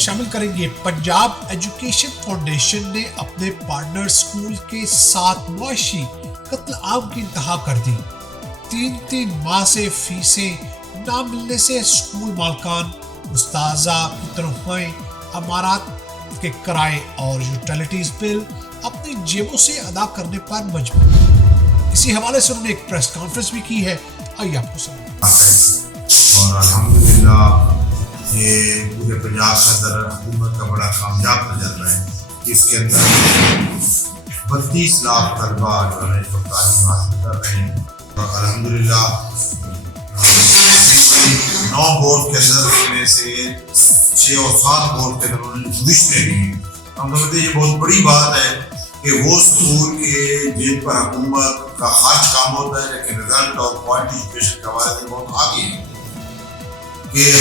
شامل کریں گے۔ پنجاب ایجوکیشن فاؤنڈیشن نے اپنے پارٹنر اسکول کے ساتھ معاشی قتل عام کی انتہا کر دی۔ 3 ماہ سے فیسیں نہ ملنے سے اسکول مالکان اساتذہ کی تنخواہیں، عمارات کے کرائے اور یوٹیلیٹیز بل اپنی جیبوں سے ادا کرنے پر مجبور۔ اسی حوالے سے انہوں نے ایک پریس کانفرنس بھی کی ہے، آئیے آپ کو سنیں۔ اور الحمدللہ یہ پورے پنجاب کے اندر حکومت کا بڑا کامیاب تجربہ ہے، جس کے اندر 32 لاکھ طلبہ جو ہے تعلیم حاصل کر رہے ہیں، اور الحمدللہ 9 بورڈ کے اندر میں سے 6 اور 7 بورڈ کے اندر انہوں نے پوزیشنیں لی ہیں۔ ہم سمجھتے ہیں یہ بہت بڑی بات ہے کہ وہ اسکول کے جن پر حکومت کا خرچ کام ہوتا ہے لیکن رزلٹ اور کوالٹی ایجوکیشن کے حوالے سے بہت آگے ہیں، کہ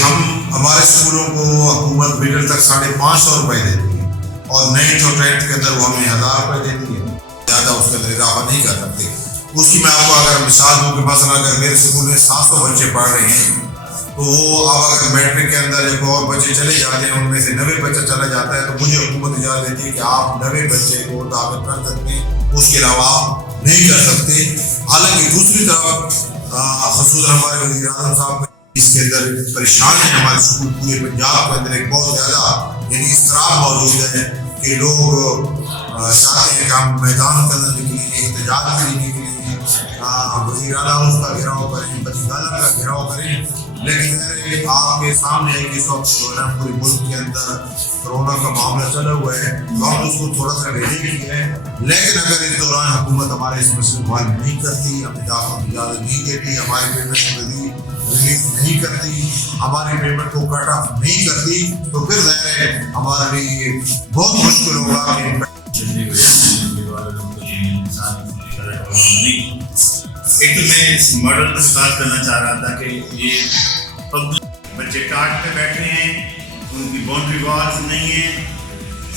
ہمارے اسکولوں کو حکومت میڈل تک 550 روپئے دیتی ہے اور 9th اور 10th کے اندر وہ ہمیں 1000 روپئے دیتی ہے، زیادہ اس کے اندر اضافہ نہیں کر سکتے۔ اس کی میں آپ کو اگر مثال دوں کہ مثلا اگر میرے اسکول میں 700 بچے پڑھ رہے ہیں تو وہ اب اگر میٹرک کے اندر ایک اور بچے چلے جاتے ہیں، ان میں سے 90 بچہ چلا جاتا ہے، تو مجھے حکومت اجازت دیتی ہے کہ آپ 90 بچے کو دعوت کر سکتے ہیں، اس کے علاوہ آپ نہیں کر سکتے۔ حالانکہ دوسری طرف خصوصاً ہمارے وزیر اعظم صاحب اس کے اندر پریشان ہیں، ہمارے اسکول پورے پنجاب کے اندر ایک بہت زیادہ یعنی اضطراب موجود ہے کہ لوگ چاہتے ہیں کہ ہم میدان کے اندر نکلیں، احتجاج کے لیے نکلیں، وزیر اعلیٰ اس کا گھیراؤ کریں، وزیر اعلیٰ کا گھیراؤ کریں، لیکن آپ کے سامنے ہے کہ اس وقت جو ہے پورے ملک کے اندر کرونا کا معاملہ چلا ہوا ہے، تو ہم اس کو تھوڑا سا ڈیلے کیا ہے، لیکن اگر اس دوران حکومت ہمارے اس مسئلے کو حل نہیں کرتی، ہمیں داخلوں کی اجازت نہیں دیتی، ہماری پیمنٹ ریلیز نہیں کرتی، ہماری پیمنٹ کو کٹ آف نہیں کرتی، تو پھر ظاہر ہے ہمارے لیے بہت مشکل ہوگا ایک تو میں اس ماڈل پر بات کرنا چاہ رہا تھا کہ یہ پبلک بچے ٹاٹ پہ بیٹھے ہیں، ان کی باؤنڈری والز نہیں ہیں،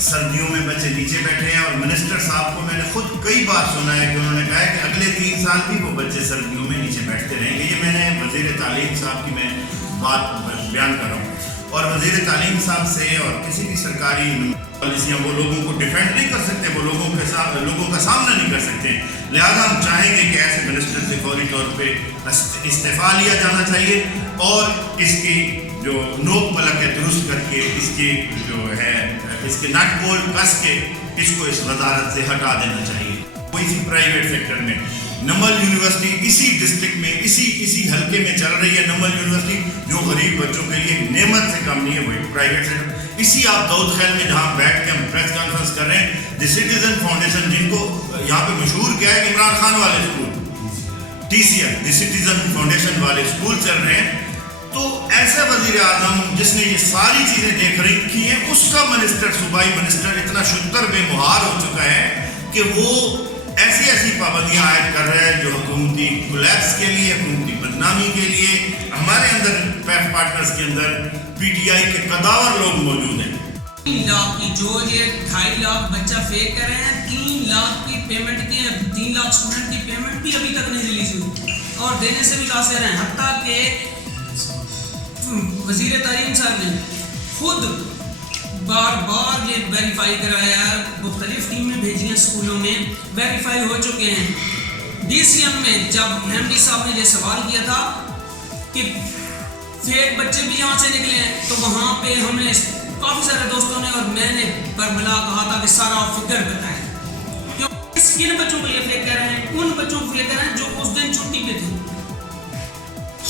سردیوں میں بچے نیچے بیٹھے ہیں، اور منسٹر صاحب کو میں نے خود کئی بار سنا ہے کہ انہوں نے کہا ہے کہ اگلے 3 سال بھی وہ بچے سردیوں میں نیچے بیٹھتے رہیں گے۔ یہ میں نے وزیر تعلیم صاحب کی میں بات بیان کر رہا ہوں، اور وزیر تعلیم صاحب سے اور کسی بھی سرکاری پالیسیاں وہ لوگوں کو ڈیفینڈ نہیں کر سکتے، وہ لوگوں کا سامنا نہیں کر سکتے، لہذا ہم چاہیں گے کہ ایسے منسٹر سے فوری طور پہ استعفیٰ لیا جانا چاہیے، اور اس کی جو نوک پلک ہے درست کر کے اس کی جو ہے اس کے نٹ بولٹ کس کے اس کو اس وزارت سے ہٹا دینا چاہیے۔ وہ اسی پرائیویٹ سیکٹر میں نمل یونیورسٹی اسی ڈسٹرکٹ میں اسی حلقے میں چل رہی ہے، نمل یونیورسٹی جو غریب بچوں کے لیے نعمت سے کم نہیں ہے، وہی پرائیویٹ سیکٹر اسی آپ داؤد خیل میں جہاں بیٹھ کے ہم پریس کانفرنس کر رہے ہیں، دی سٹیزن فاؤنڈیشن جن کو یہاں پہ مشہور کیا ہے کہ عمران خان والے اسکول TCF دی سٹیزن فاؤنڈیشن والے اسکول چل رہے ہیں، تو ایسا وزیر اعظم جس نے یہ ساری چیزیں دیکھ رکھی ہیں، اس کا منسٹر صوبائی منسٹر اتنا شتر بے مہار ہو چکا ہے کہ وہ ایسی پابندیاں عائد کر رہا ہے جو حکومتی کولیپس کے لیے، حکومتی بدنامی کے لیے، ہمارے اندر پیف پارٹنرز کے اندر PTI کے قداور لوگ موجود ہیں۔ 3 لاکھ کی جو یہ 2.5 لاکھ بچہ فیل کر رہے ہیں، 3 لاکھ کی پیمنٹ کی 3 لاکھ اسٹوڈنٹ کی پیمنٹ بھی ابھی تک نہیں ریلیز ہوئی، اور دینے سے بھی قاصر ہیں، حتیٰ کہ وزیر تعلیم صاحب نے خود بار یہ ویریفائی کرایا، مختلف ٹیمیں بھیجی ہیں اسکولوں میں، ویریفائی ہو چکے ہیں۔ DCM میں جب MD صاحب نے یہ سوال کیا تھا کہ فیک بچے بھی یہاں سے نکلے ہیں، تو وہاں پہ ہم نے کافی سارے دوستوں نے اور میں نے برملا کہا تھا کہ سارا فگر بتائیں، کیوں کن بچوں کو یہ فیک کر رہے ہیں؟ ان بچوں کو فیک کر رہے ہیں جو اس دن چھٹی پہ تھے۔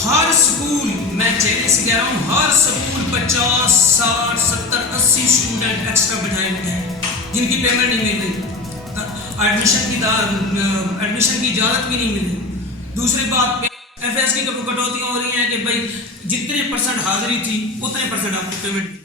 ہر سکول، میں چیلنج سے کہہ رہا ہوں، ہر سکول 50 60 70 80 اسٹوڈنٹ ایکسٹرا بٹھائے ہیں جن کی پیمنٹ نہیں مل رہی، ایڈمیشن کی اجازت بھی نہیں ملی۔ دوسری بات FS کی کٹوتیاں ہو رہی ہیں کہ بھائی جتنے % حاضری تھی اتنے % آپ کو پیمنٹ